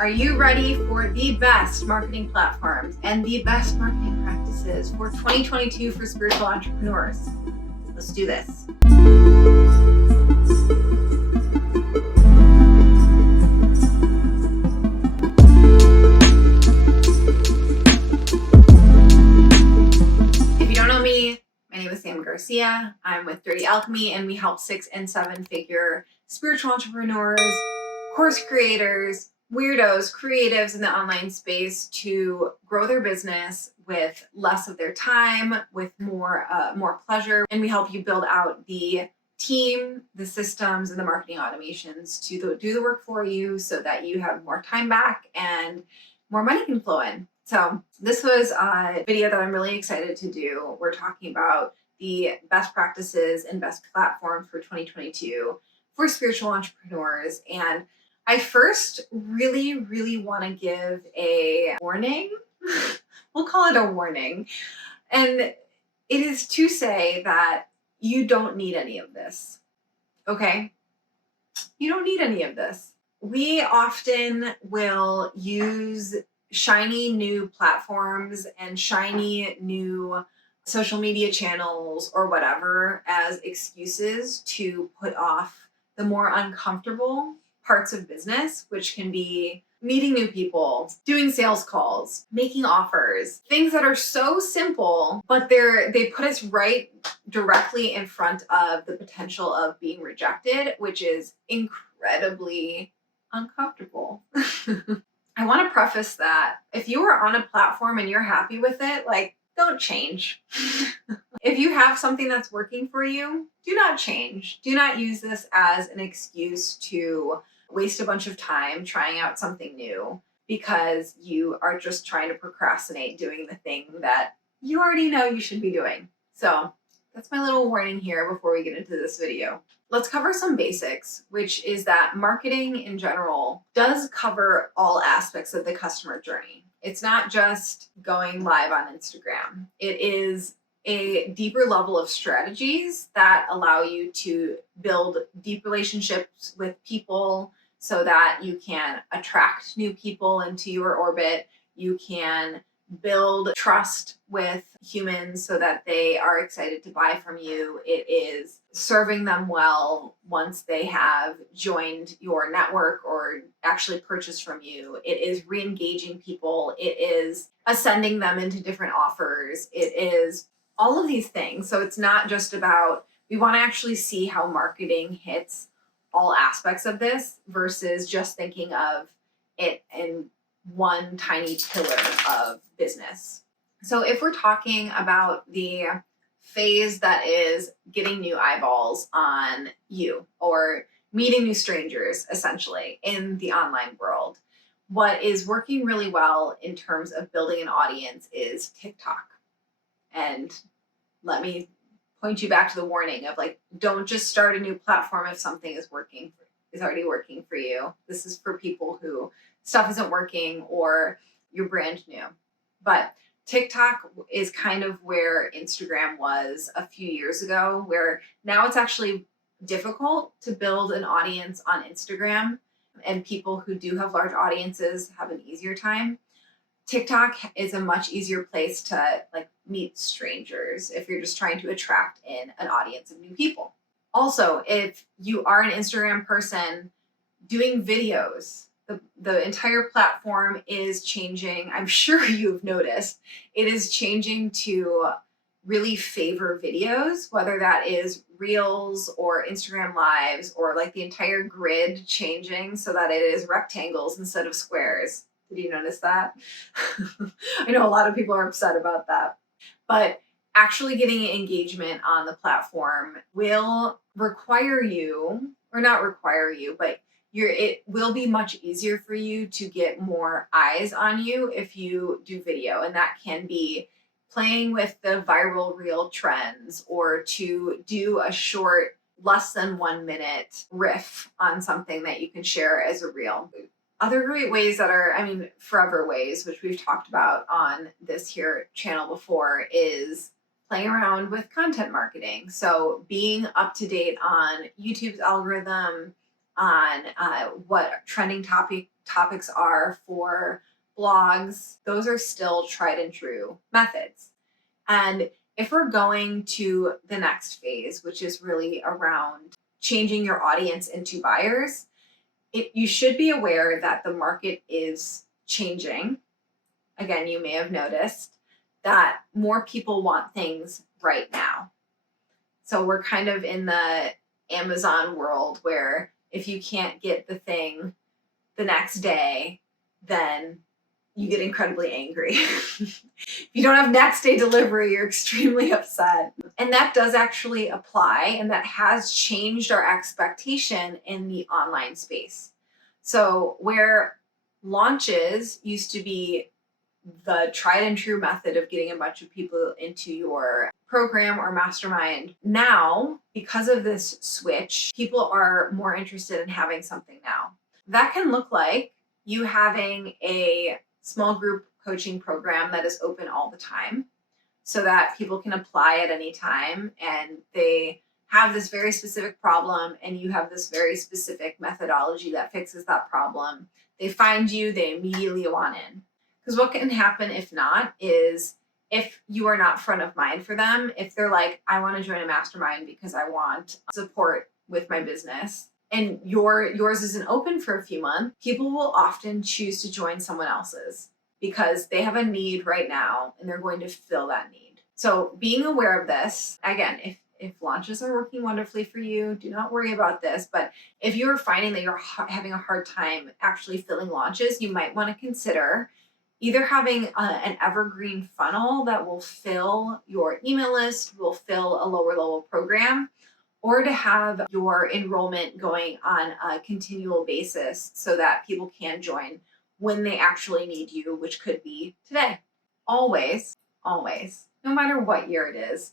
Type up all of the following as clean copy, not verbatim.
Are you ready for the best marketing platforms and the best marketing practices for 2022 for spiritual entrepreneurs? Let's do this. If you don't know me, my name is Sam Garcia. I'm with Dirty Alchemy, and we help 6- and 7-figure spiritual entrepreneurs, course creators, weirdos, creatives in the online space to grow their business with less of their time, with more pleasure. And we help you build out the team, the systems, and the marketing automations to do the work for you so that you have more time back and more money can flow in. So this was a video that I'm really excited to do. We're talking about the best practices and best platforms for 2022 for spiritual entrepreneurs. And I first really want to give a warning. We'll call it a warning. And it is to say that you don't need any of this. Okay? You don't need any of this. We often will use shiny new platforms and shiny new social media channels or whatever as excuses to put off the more uncomfortable parts of business, which can be meeting new people, doing sales calls, making offers, things that are so simple, but they put us right directly in front of the potential of being rejected, which is incredibly uncomfortable. I want to preface that if you are on a platform and you're happy with it, don't change. If you have something that's working for you, do not change. Do not use this as an excuse to waste a bunch of time trying out something new because you are just trying to procrastinate doing the thing that you already know you should be doing. So that's my little warning here before we get into this video. Let's cover some basics, which is that marketing in general does cover all aspects of the customer journey. It's not just going live on Instagram. It is a deeper level of strategies that allow you to build deep relationships with people so that you can attract new people into your orbit. You can build trust with humans so that they are excited to buy from you. It is serving them well once they have joined your network or actually purchased from you. It is re-engaging people. It is ascending them into different offers. It is all of these things. So it's not just about, we want to actually see how marketing hits all aspects of this versus just thinking of it in one tiny pillar of business. So if we're talking about the phase that is getting new eyeballs on you or meeting new strangers, essentially, in the online world, what is working really well in terms of building an audience is TikTok. And let me point you back to the warning of don't just start a new platform if something is already working for you. This is for people who stuff isn't working or you're brand new. But TikTok is kind of where Instagram was a few years ago, where now it's actually difficult to build an audience on Instagram, and people who do have large audiences have an easier time. TikTok is a much easier place to meet strangers if you're just trying to attract in an audience of new people. Also, if you are an Instagram person doing videos, the entire platform is changing. I'm sure you've noticed it is changing to really favor videos, whether that is Reels or Instagram Lives or the entire grid changing so that it is rectangles instead of squares. Did you notice that? I know a lot of people are upset about that. But actually getting engagement on the platform will require you, or not require you, but it will be much easier for you to get more eyes on you if you do video. And that can be playing with the viral reel trends or to do a short, less than 1 minute riff on something that you can share as a reel. Other great ways that are, forever ways, which we've talked about on this here channel before, is playing around with content marketing. So being up to date on YouTube's algorithm, on what trending topics are for blogs, those are still tried and true methods. And if we're going to the next phase, which is really around changing your audience into buyers, you should be aware that the market is changing. Again, you may have noticed that more people want things right now. So we're kind of in the Amazon world where if you can't get the thing the next day, then you get incredibly angry. If you don't have next day delivery, you're extremely upset. And that does actually apply, and that has changed our expectation in the online space. So where launches used to be the tried and true method of getting a bunch of people into your program or mastermind, now, because of this switch, people are more interested in having something now. That can look like you having a small group coaching program that is open all the time so that people can apply at any time, and they have this very specific problem and you have this very specific methodology that fixes that problem. They find you, they immediately want in. Because what can happen if not is if you are not front of mind for them, if they're like, I want to join a mastermind because I want support with my business, and yours isn't open for a few months, people will often choose to join someone else's because they have a need right now and they're going to fill that need. So being aware of this, again, if launches are working wonderfully for you, do not worry about this. But if you're finding that you're having a hard time actually filling launches, you might want to consider either having an evergreen funnel that will fill your email list, will fill a lower level program, or to have your enrollment going on a continual basis so that people can join when they actually need you, which could be today. Always, no matter what year it is,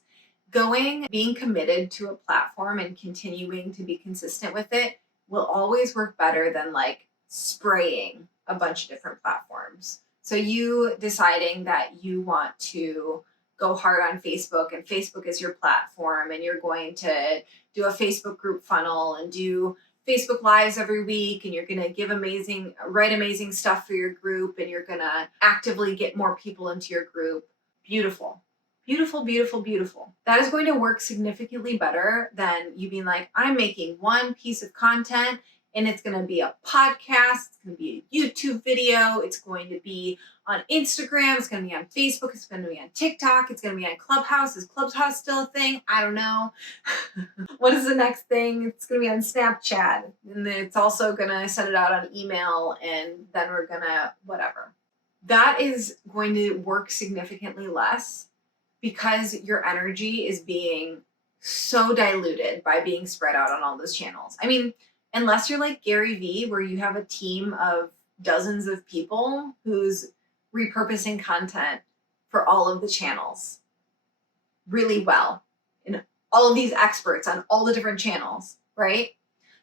being committed to a platform and continuing to be consistent with it will always work better than like spraying a bunch of different platforms. So you deciding that you want to go hard on Facebook and Facebook is your platform and you're going to do a Facebook group funnel and do Facebook lives every week and you're going to write amazing stuff for your group and you're going to actively get more people into your group. Beautiful. That is going to work significantly better than you being like, I'm making one piece of content and it's going to be a podcast, it's going to be a YouTube video, it's going to be on Instagram, it's going to be on Facebook, it's going to be on TikTok, it's going to be on Clubhouse. Is Clubhouse still a thing? I don't know. What is the next thing? It's going to be on Snapchat, and it's also going to send it out on email, and then we're going to whatever. That is going to work significantly less because your energy is being so diluted by being spread out on all those channels. I mean, unless you're like Gary Vee, where you have a team of dozens of people who's repurposing content for all of the channels really well, and all of these experts on all the different channels, right?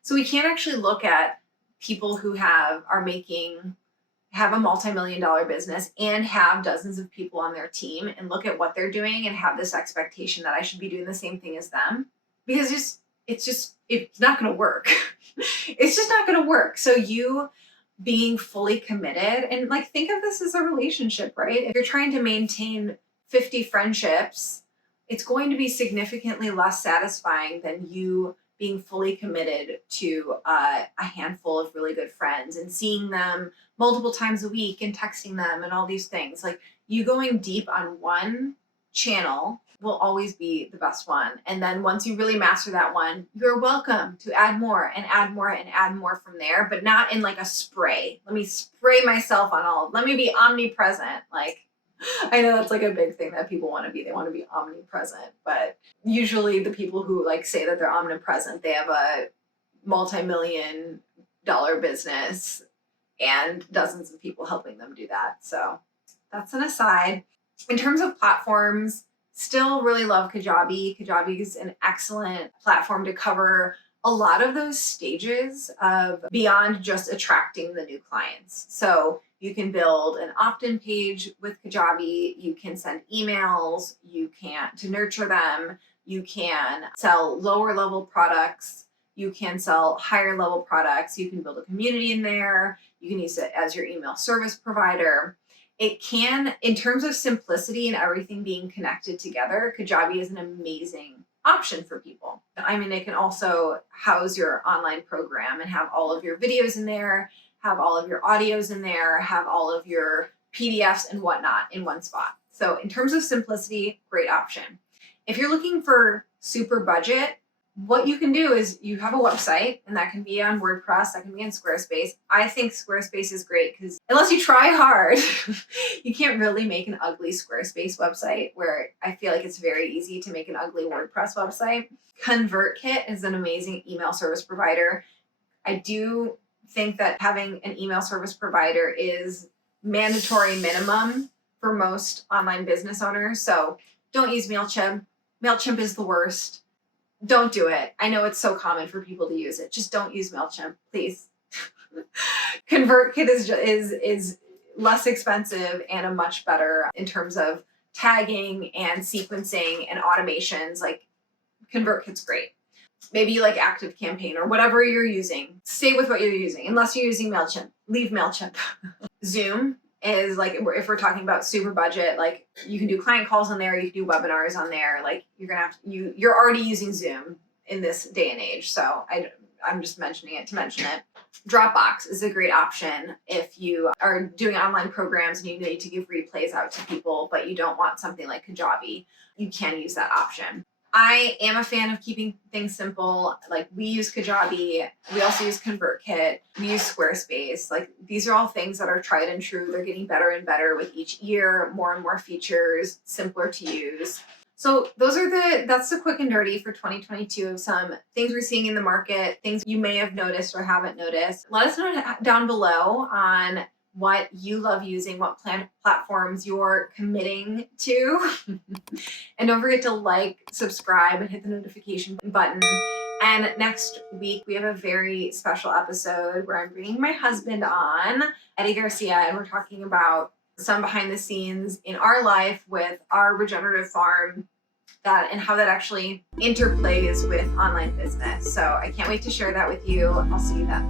So we can't actually look at people who have a multi-million-dollar business and have dozens of people on their team and look at what they're doing and have this expectation that I should be doing the same thing as them, because it's not going to work. It's just not going to work. So you being fully committed, and like, think of this as a relationship, right? If you're trying to maintain 50 friendships, it's going to be significantly less satisfying than you being fully committed to a handful of really good friends and seeing them multiple times a week and texting them and all these things. Like, you going deep on one channel will always be the best one. And then once you really master that one, you're welcome to add more and add more and add more from there, but not in like a spray. Let me spray myself on let me be omnipresent. Like, I know that's like a big thing that people want to be. They want to be omnipresent, but usually the people who like say that they're omnipresent, they have a multi-million-dollar business and dozens of people helping them do that. So that's an aside. In terms of platforms, still really love Kajabi. Kajabi is an excellent platform to cover a lot of those stages of beyond just attracting the new clients. So you can build an opt-in page with Kajabi. You can send emails. You can to nurture them. You can sell lower level products. You can sell higher level products. You can build a community in there. You can use it as your email service provider. It can, in terms of simplicity and everything being connected together, Kajabi is an amazing option for people. I mean, it can also house your online program and have all of your videos in there, have all of your audios in there, have all of your PDFs and whatnot in one spot. So in terms of simplicity, great option. If you're looking for super budget, what you can do is you have a website, and that can be on WordPress, that can be on Squarespace. I think Squarespace is great because unless you try hard, you can't really make an ugly Squarespace website, where I feel like it's very easy to make an ugly WordPress website. ConvertKit is an amazing email service provider. I do think that having an email service provider is mandatory minimum for most online business owners. So don't use MailChimp. MailChimp is the worst. Don't do it. I know it's so common for people to use it. Just don't use MailChimp, please. ConvertKit is less expensive and a much better in terms of tagging and sequencing and automations. Like, ConvertKit's great. Maybe you like ActiveCampaign or whatever you're using. Stay with what you're using. Unless you're using MailChimp, leave MailChimp. Zoom is like, if we're talking about super budget, like you can do client calls on there, you can do webinars on there. Like you're already using Zoom in this day and age. So I'm just mentioning it to mention it. Dropbox is a great option if you are doing online programs and you need to give replays out to people, but you don't want something like Kajabi. You can use that option. I am a fan of keeping things simple. Like, we use Kajabi. We also use ConvertKit. We use Squarespace. Like, these are all things that are tried and true. They're getting better and better with each year, more and more features, simpler to use. So that's the quick and dirty for 2022 of some things we're seeing in the market, things you may have noticed or haven't noticed. Let us know down below on what you love using, what platforms you're committing to. And don't forget to like, subscribe, and hit the notification button. And next week, we have a very special episode where I'm bringing my husband on, Eddie Garcia, and we're talking about some behind the scenes in our life with our regenerative farm, and how that actually interplays with online business. So I can't wait to share that with you. I'll see you then.